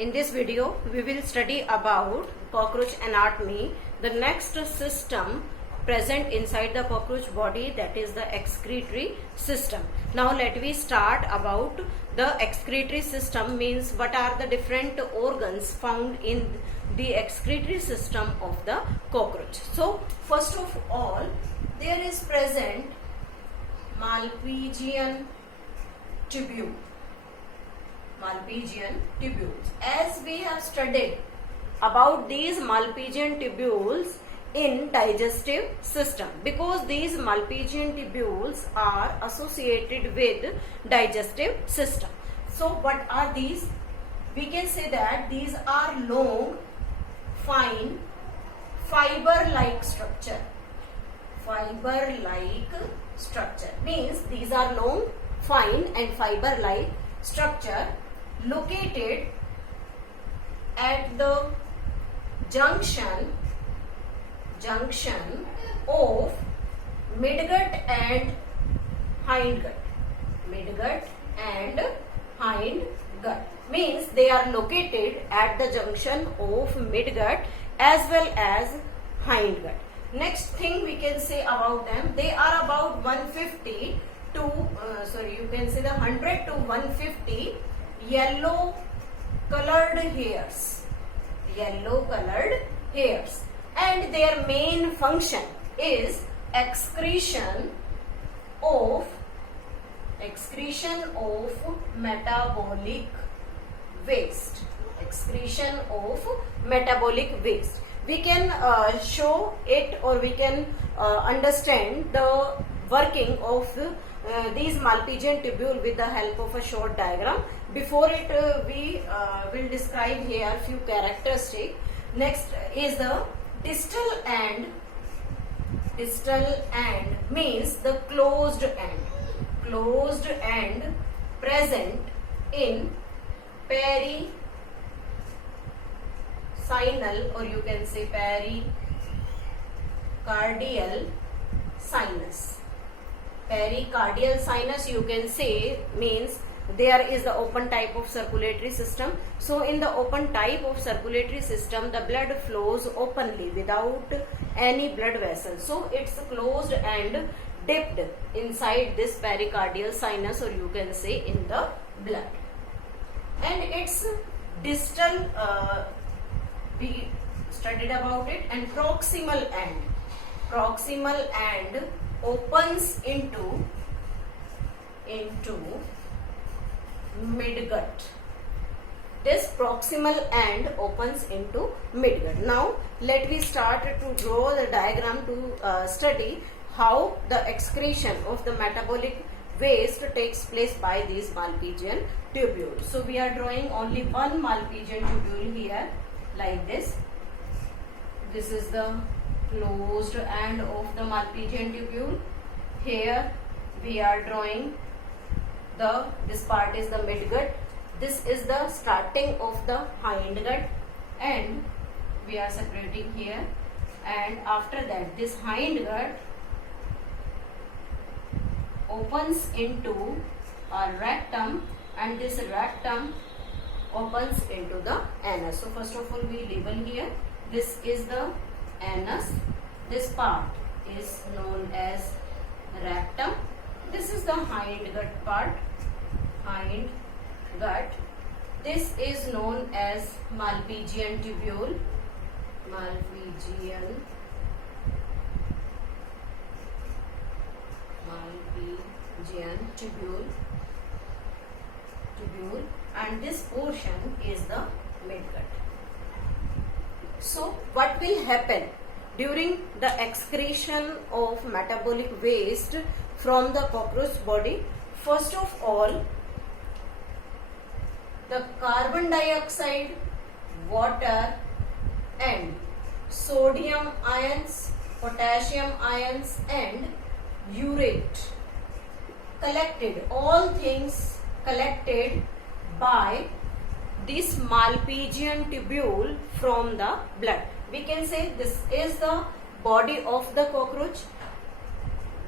In this video, we will study about cockroach anatomy, the next system present inside the cockroach body, that is the excretory system. Now let me start about the excretory system, means what are the different organs found in the excretory system of the cockroach. So first of all, there is present Malpighian tubule. Malpighian tubules. As we have studied about these Malpighian tubules in digestive system, because these Malpighian tubules are associated with digestive system. So what are these? We can say that these are long, fine, fiber-like structure. Fiber-like structure means these are long, fine and fiber-like structure located at the junction of midgut and hindgut. Midgut and hindgut means they are located at the junction of midgut as well as hindgut. Next thing we can say about them, they are about 150 to you can say the 100 to 150 yellow colored hairs, and their main function is excretion of metabolic waste. We can show it, or we can understand the working of these Malpighian tubule with the help of a short diagram. Before it, we will describe here few characteristics. Next is the distal end. Distal end means the closed end present in perisinal, or you can say pericardial sinus. Pericardial sinus, you can say, means there is the open type of circulatory system. So in the open type of circulatory system, the blood flows openly without any blood vessels. So it's closed and dipped inside this pericardial sinus, or you can say in the blood. And its distal, we studied about it, and proximal end opens into midgut. This proximal end opens into midgut. Now let me start to draw the diagram to study how the excretion of the metabolic waste takes place by these Malpighian tubules. So we are drawing only one Malpighian tubule here, like this. This is the closed end of the Malpighian tubule. Here we are drawing this part is the midgut. This is the starting of the hindgut, and we are separating here. And after that, this hindgut opens into a rectum, and this rectum opens into the anus. So first of all, we label here. This is the anus. This part is known as rectum. This is the hindgut part. Hindgut. This is known as Malpighian tubule. Malpighian tubule. And this portion is the midgut. So what will happen during the excretion of metabolic waste from the cockroach body? First of all, the carbon dioxide, water and sodium ions, potassium ions and urate collected, all things collected by this Malpighian tubule from the blood. We can say this is the body of the cockroach.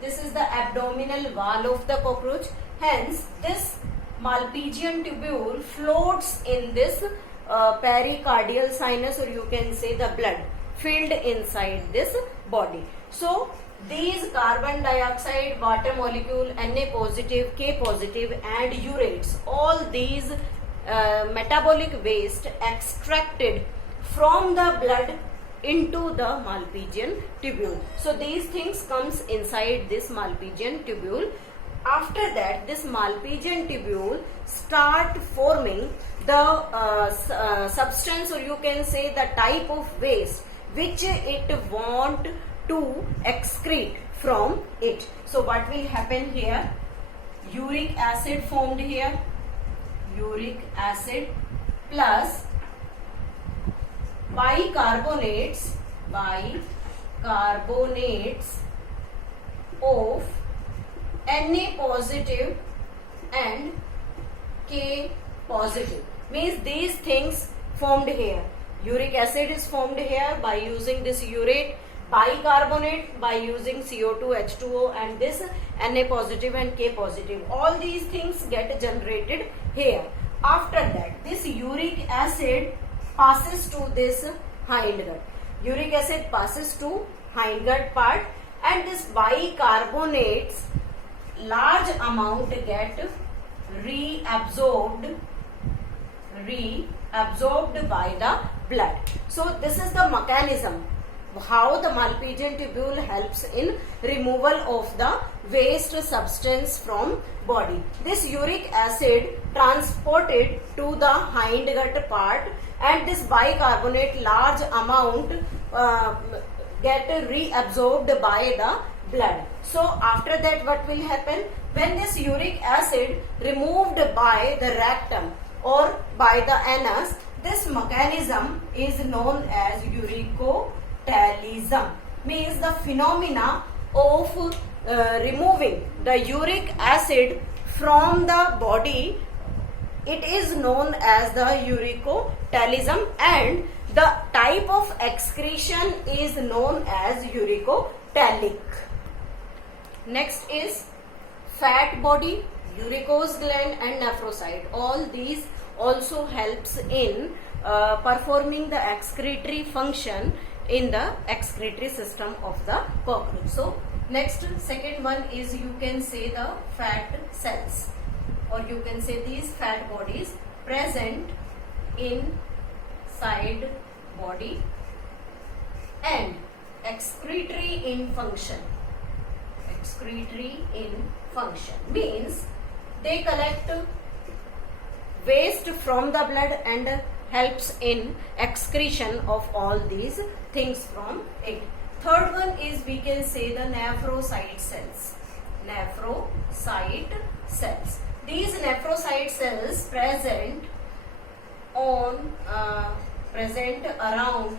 This is the abdominal wall of the cockroach. Hence, this Malpighian tubule floats in this pericardial sinus, or you can say the blood filled inside this body. So these carbon dioxide, water molecule, Na positive, K positive and urates, all these metabolic waste extracted from the blood into the Malpighian tubule. So these things comes inside this Malpighian tubule. After that, this Malpighian tubule start forming the substance, or you can say the type of waste which it want to excrete from it. So what will happen here? Uric acid formed here, uric acid plus bicarbonates of Na positive and K positive. Means these things formed here. Uric acid is formed here by using this urate, bicarbonate by using CO2, H2O, and this Na positive and K positive. All these things get generated here. After that, this uric acid passes to this hindgut. Uric acid passes to hindgut part, and this bicarbonates large amount get reabsorbed by the blood. So this is the mechanism how the Malpighian tubule helps in removal of the waste substance from body. This uric acid transported to the hindgut part, and this bicarbonate large amount get reabsorbed by the blood. So after that, what will happen? When this uric acid removed by the rectum or by the anus, this mechanism is known as uricotalism. Means the phenomena of removing the uric acid from the body, it is known as the uricotalism, and the type of excretion is known as uricotalic. Next is fat body, uricose gland and nephrocyte. All these also helps in performing the excretory function in the excretory system of the cockroach. So next, second one is, you can say the fat cells, or you can say these fat bodies present inside body and excretory in function. Excretory in function means they collect waste from the blood and helps in excretion of all these things from it. Third one is, we can say the nephrocyte cells. Nephrocyte cells. These nephrocyte cells present around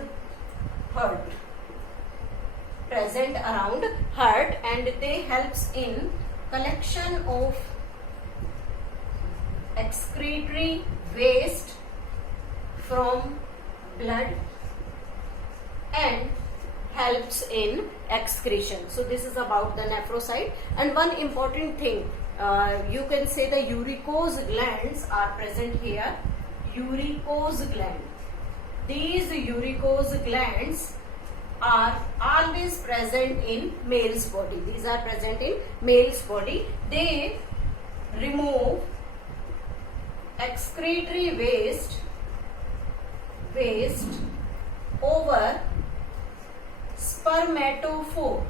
heart, and they helps in collection of excretory waste from blood and helps in excretion. So this is about the nephrocyte. And one important thing, you can say the uricose glands are present here. Uricose gland. These uricose glands are always present in male's body. These are present in male's body. They remove excretory waste over spermatophore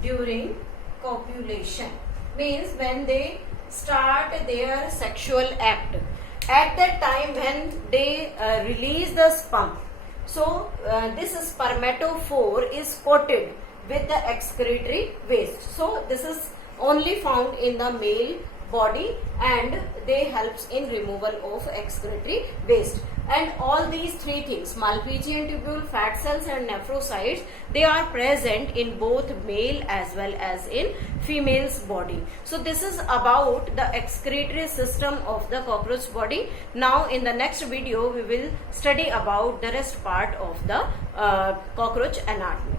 during copulation. Means when they start their sexual act, at that time when they release the sperm, so this spermatophore is coated with the excretory waste. So this is only found in the male body, and they helps in removal of excretory waste. And all these three things, Malpighian tubule, fat cells and nephrocytes, they are present in both male as well as in female's body. So this is about the excretory system of the cockroach body. Now in the next video we will study about the rest part of the cockroach anatomy.